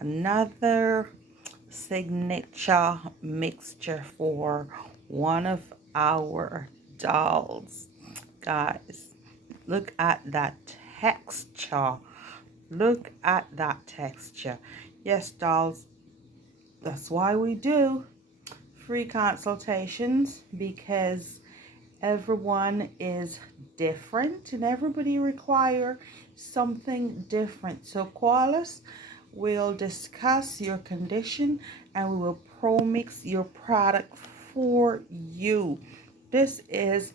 Another signature mixture for one of our dolls. Guys, look at that texture. Look at that texture. Yes, dolls, that's why we do free consultations, because everyone is different and everybody require something different. So call us, we'll discuss your condition and we will pro mix your product for you. This is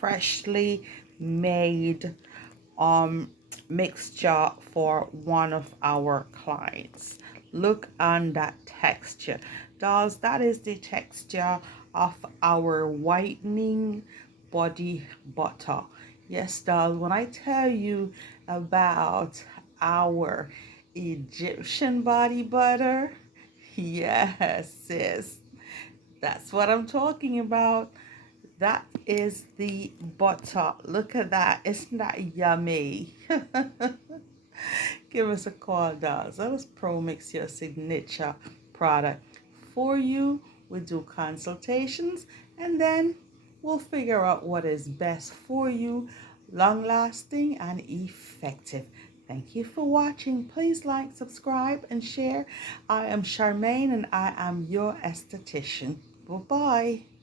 freshly made mixture for one of our clients. Look on that texture, dolls. That is the texture of our whitening body butter. Yes, dolls, when I tell you about our Egyptian body butter, yes, sis, that's what I'm talking about. That is the butter. Look at that. Isn't that yummy? Give us a call, dolls. Let us pro mix your signature product for you. We do consultations and then we'll figure out what is best for you, long lasting and effective. Thank you for watching. Please like, subscribe, and share. I am Charmaine and I am your esthetician. Bye bye.